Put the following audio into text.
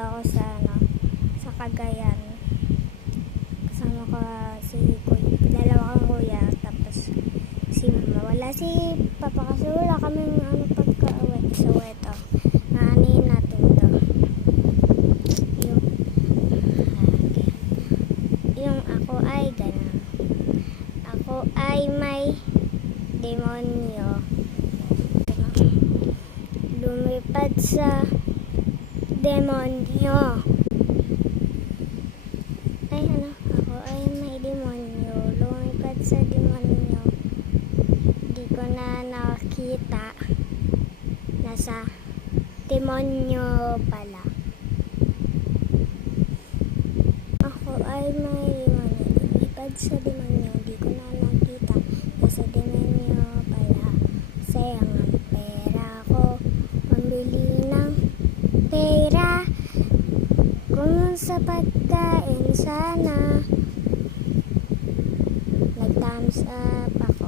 ako sa sa Cagayan. Kasama ko si kuya, dalawa kang kuya, tapos si mama. Wala si papa kasi wala kaming pagka-uwi. So eto, naanin natin to. Yung ako ay ganun. Ako ay may demonyo. Lumipad sa demonyo. Ay ako ay may demonyo. Lumipad sa demonyo. Di ko na nakita. Nasa demonyo pala. Ako ay may demonyo. Lumipad sa demonyo. Di ko na nakita. Nasa demonyo pala. Sayang ang pera ko. Pambili ng pera. Kung sa pagkain sana. Nag-thumbs up ako.